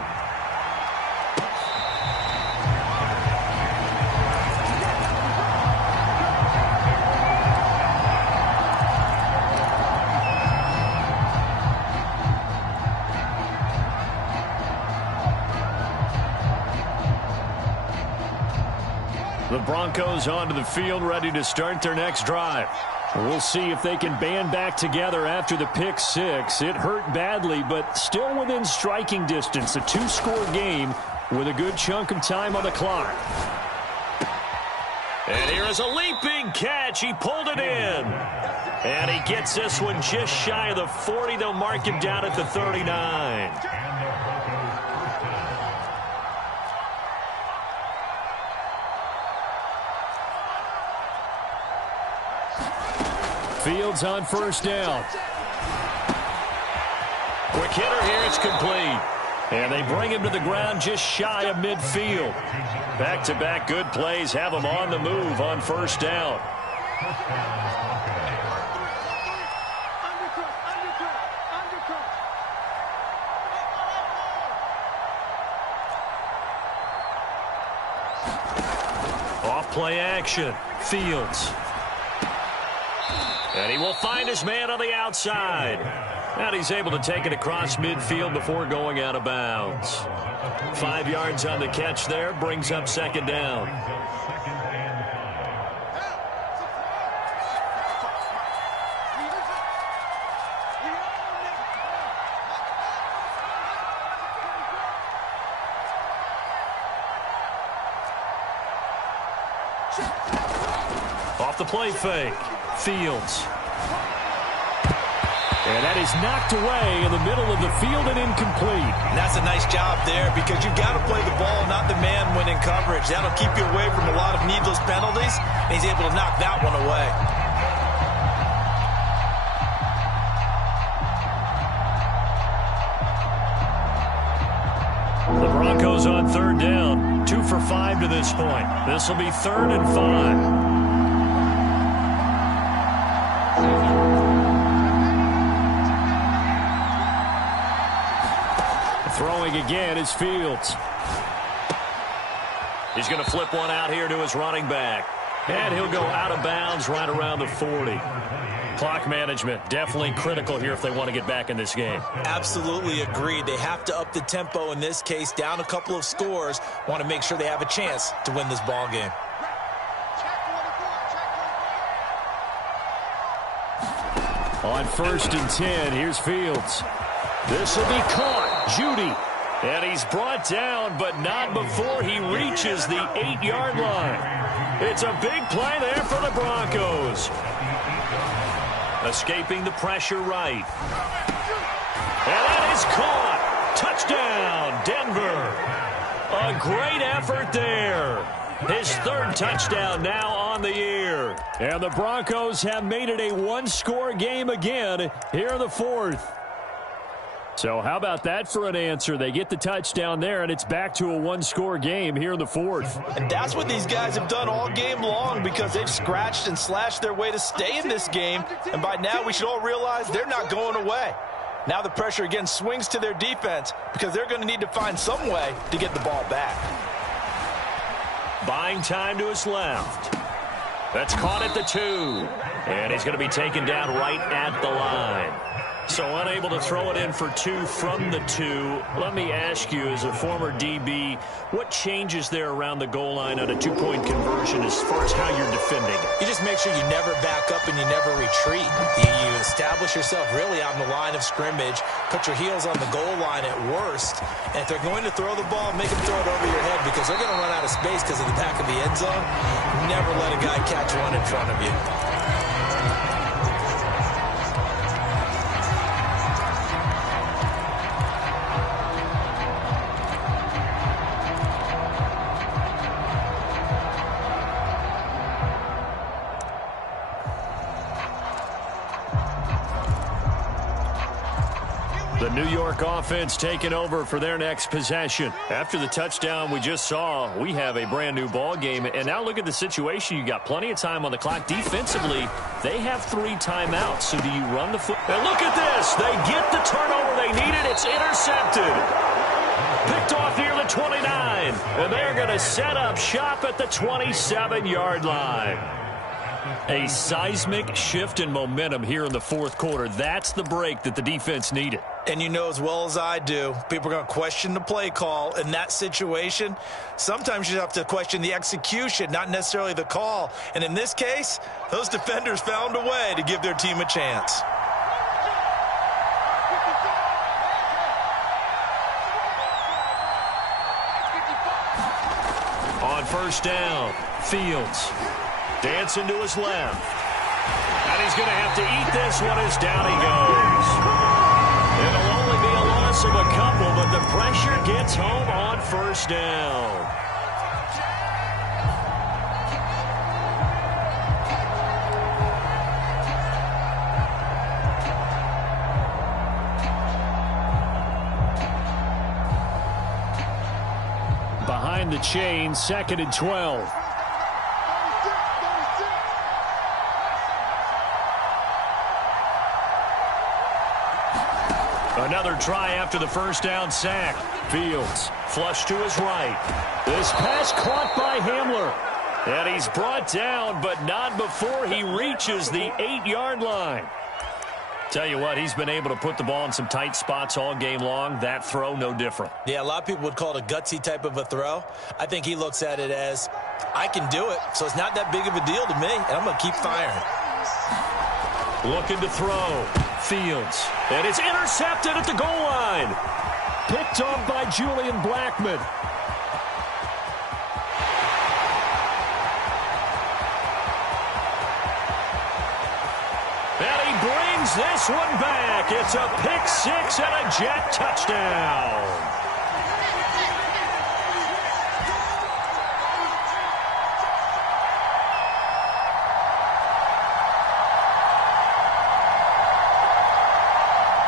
The Broncos onto the field, ready to start their next drive. We'll see if they can band back together after the pick 6. It hurt badly, but still within striking distance. A 2-score game with a good chunk of time on the clock. And here is a leaping catch. He pulled it in. And he gets this one just shy of the 40. They'll mark him down at the 39. Fields on first down. Quick hitter here. It's complete. And they bring him to the ground just shy of midfield. Back-to-back good plays have him on the move on first down. Off-play action. Fields. And he will find his man on the outside. And he's able to take it across midfield before going out of bounds. 5 yards on the catch there, brings up second down. Off the play fake. Fields. And that is knocked away in the middle of the field and incomplete. And that's a nice job there because you've got to play the ball, not the man when in coverage. That'll keep you away from a lot of needless penalties, and he's able to knock that one away. The Broncos on third down. 2 for 5 to this point. This will be 3rd and 5. Throwing again is Fields. He's going to flip one out here to his running back. And he'll go out of bounds right around the 40. Clock management definitely critical here if they want to get back in this game. Absolutely agreed. They have to up the tempo in this case, down a couple of scores. Want to make sure they have a chance to win this ball game. On 1st and 10, here's Fields. This will be caught. Judy. And he's brought down, but not before he reaches the 8-yard line. It's a big play there for the Broncos. Escaping the pressure right. And that is caught. Touchdown, Denver. A great effort there. His 3rd touchdown now on the year. And the Broncos have made it a one-score game again here in the 4th. So how about that for an answer? They get the touchdown there, and it's back to a one-score game here in the 4th. And that's what these guys have done all game long because they've scratched and slashed their way to stay in this game. And by now, we should all realize they're not going away. Now the pressure again swings to their defense because they're going to need to find some way to get the ball back. Buying time to his left. That's caught at the 2. And he's going to be taken down right at the line. So unable to throw it in for 2 from the 2. Let me ask you, as a former DB, what changes there around the goal line on a 2-point conversion as far as how you're defending? You just make sure you never back up and you never retreat. You establish yourself really on the line of scrimmage, put your heels on the goal line at worst, and if they're going to throw the ball, make them throw it over your head because they're going to run out of space because of the back of the end zone. Never let a guy catch one in front of you. The New York offense taking over for their next possession. After the touchdown we just saw, we have a brand new ball game. And now look at the situation. You got plenty of time on the clock. Defensively, they have 3 timeouts. So do you run the foot? And look at this. They get the turnover they needed. It's intercepted. Picked off near the 29. And they're going to set up shop at the 27-yard line. A seismic shift in momentum here in the 4th quarter. That's the break that the defense needed. And you know as well as I do, people are going to question the play call in that situation. Sometimes you have to question the execution, not necessarily the call. And in this case, those defenders found a way to give their team a chance. On 1st down, Fields. Dancing to his left. And he's going to have to eat this one as down he goes. It'll only be a loss of a couple, but the pressure gets home on 1st down. chain, 2nd and 12. Another try after the first down sack. Fields flush to his right. This pass caught by Hamler. And he's brought down, but not before he reaches the 8-yard line. Tell you what, he's been able to put the ball in some tight spots all game long. That throw, no different. Yeah, a lot of people would call it a gutsy type of a throw. I think he looks at it as, I can do it, so it's not that big of a deal to me, and I'm going to keep firing. Looking to throw. Fields. And it's intercepted at the goal line. Picked off by Julian Blackmon. And he brings this one back. It's a pick six and a Jet touchdown.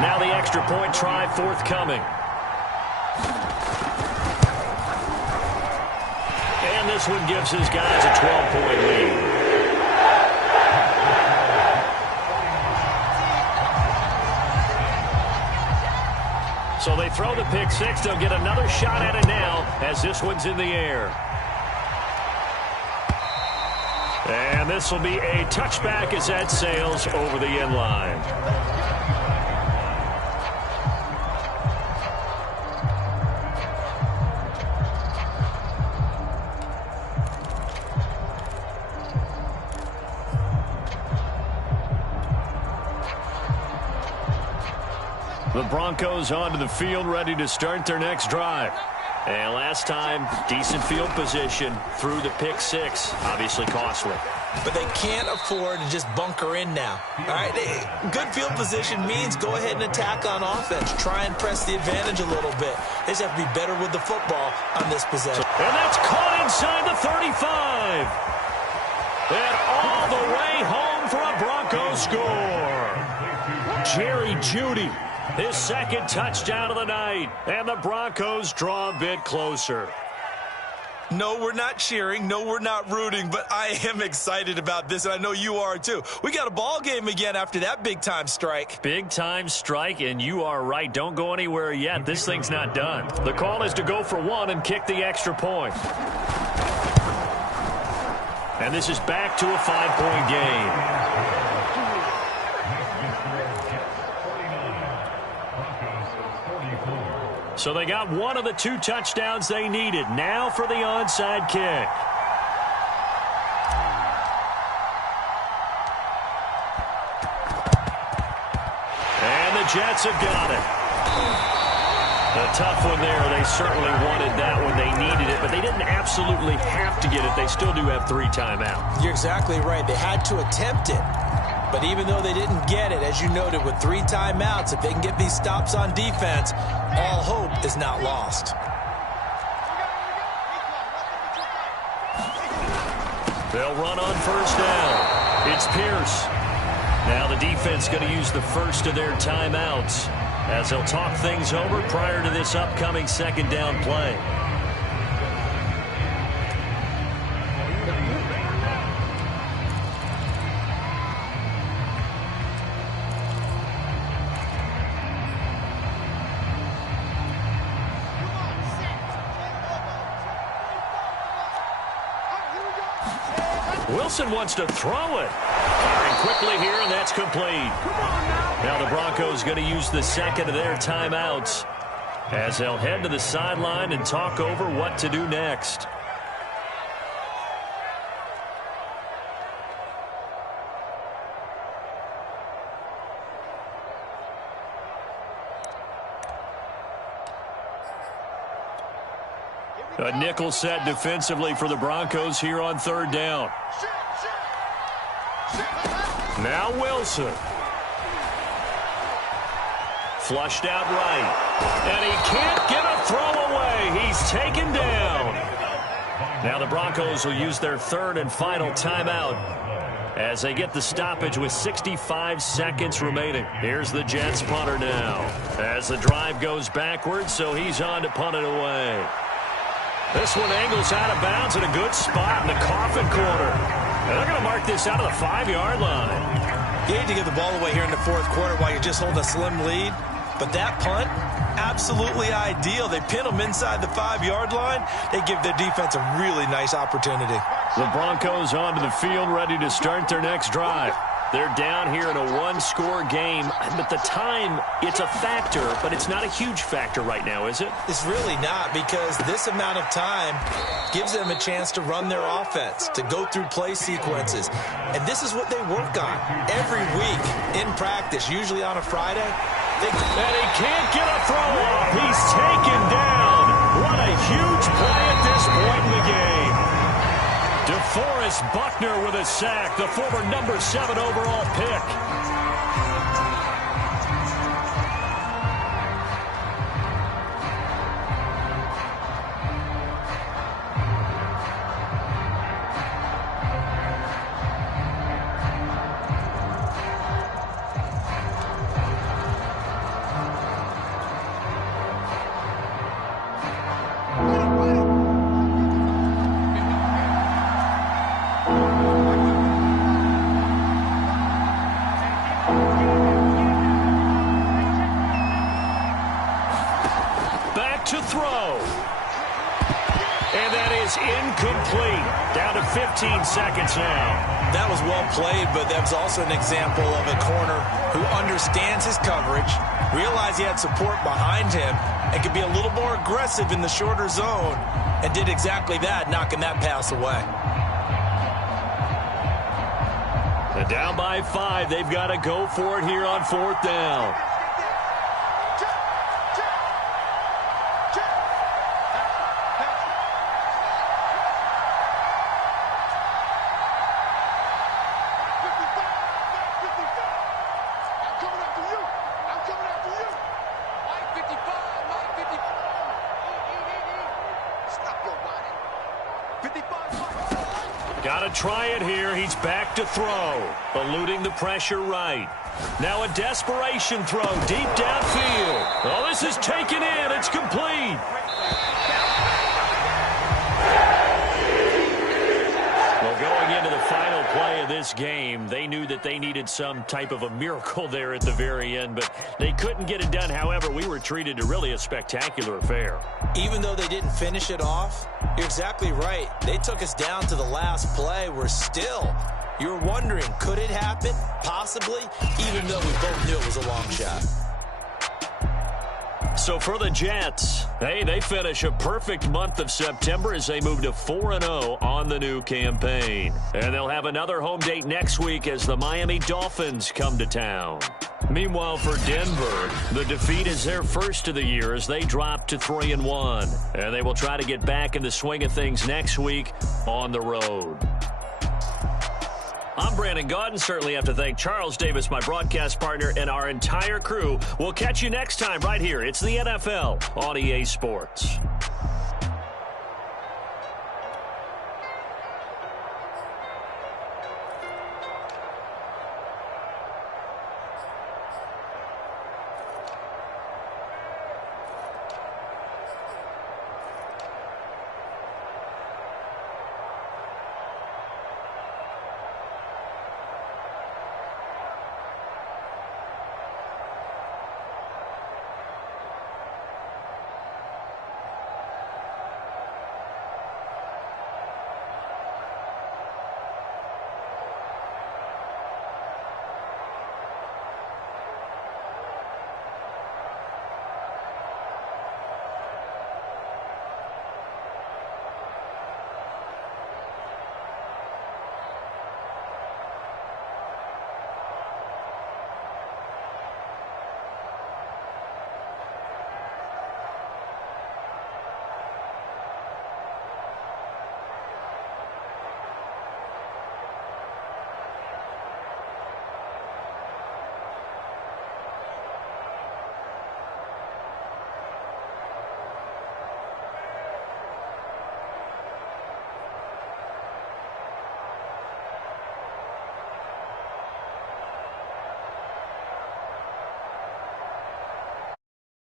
Now the extra point try forthcoming. And this one gives his guys a 12-point lead. So they throw the pick six. They'll get another shot at it now as this one's in the air. And this will be a touchback as that sails over the end line. The Broncos onto the field, ready to start their next drive. And last time, decent field position through the pick six. Obviously costly. But they can't afford to just bunker in now. All right, good field position means go ahead and attack on offense. Try and press the advantage a little bit. They just have to be better with the football on this possession. And that's caught inside the 35. And all the way home for a Broncos score. Jerry Jeudy. His second touchdown of the night, and the Broncos draw a bit closer. No, we're not cheering. No, we're not rooting, but I am excited about this, and I know you are too. We got a ball game again after that big-time strike. Big-time strike, and you are right. Don't go anywhere yet. This thing's not done. The call is to go for one and kick the extra point. And this is back to a 5-point game. So they got one of the two touchdowns they needed. Now for the onside kick. And the Jets have got it. A tough one there. They certainly wanted that one. They needed it, but they didn't absolutely have to get it. They still do have 3 timeouts. You're exactly right. They had to attempt it. But even though they didn't get it, as you noted, with 3 timeouts, if they can get these stops on defense, all hope is not lost. They'll run on first down. It's Pierce. Now the defense going to use the first of their timeouts as they'll talk things over prior to this upcoming second down play. Wilson wants to throw it. Firing quickly here, and that's complete. Now the Broncos going to use the second of their timeouts as they'll head to the sideline and talk over what to do next. A nickel set defensively for the Broncos here on third down. Now Wilson. Flushed out right. And he can't get a throw away. He's taken down. Now the Broncos will use their third and final timeout as they get the stoppage with 65 seconds remaining. Here's the Jets punter now as the drive goes backwards, so he's on to punt it away. This one angles out of bounds in a good spot in the coffin corner. And they're going to mark this out of the 5-yard line. You hate to give the ball away here in the fourth quarter while you're just holding a slim lead. But that punt, absolutely ideal. They pin them inside the 5-yard line. They give their defense a really nice opportunity. The Broncos onto the field, ready to start their next drive. They're down here in a one-score game, but the time, it's a factor, but it's not a huge factor right now, is it? It's really not, because this amount of time gives them a chance to run their offense, to go through play sequences. And this is what they work on every week in practice, usually on a Friday. And he can't get a throw off. He's taken down. What a huge play at this point in the game. DeForest Buckner with a sack, the former number 7 overall pick. To throw. And that is incomplete. Down to 15 seconds now. That was well played, but that was also an example of a corner who understands his coverage, realized he had support behind him, and could be a little more aggressive in the shorter zone, and did exactly that, knocking that pass away. And down by 5. They've got to go for it here on 4th down. Got to try it here. He's back to throw. Eluding the pressure right. Now a desperation throw deep downfield. Oh, this is taken in. It's complete. Well, going into the final play of this game, they knew that they needed some type of a miracle there at the very end, but they couldn't get it done. However, we were treated to really a spectacular affair. Even though they didn't finish it off, you're exactly right. They took us down to the last play. We're still, you're wondering, could it happen? Possibly, even though we both knew it was a long shot. So for the Jets, hey, they finish a perfect month of September as they move to 4-0 on the new campaign. And they'll have another home date next week as the Miami Dolphins come to town. Meanwhile, for Denver, the defeat is their first of the year as they drop to 3-1. And they will try to get back in the swing of things next week on the road. I'm Brandon Gaudin. Certainly have to thank Charles Davis, my broadcast partner, and our entire crew. We'll catch you next time right here. It's the NFL on EA Sports.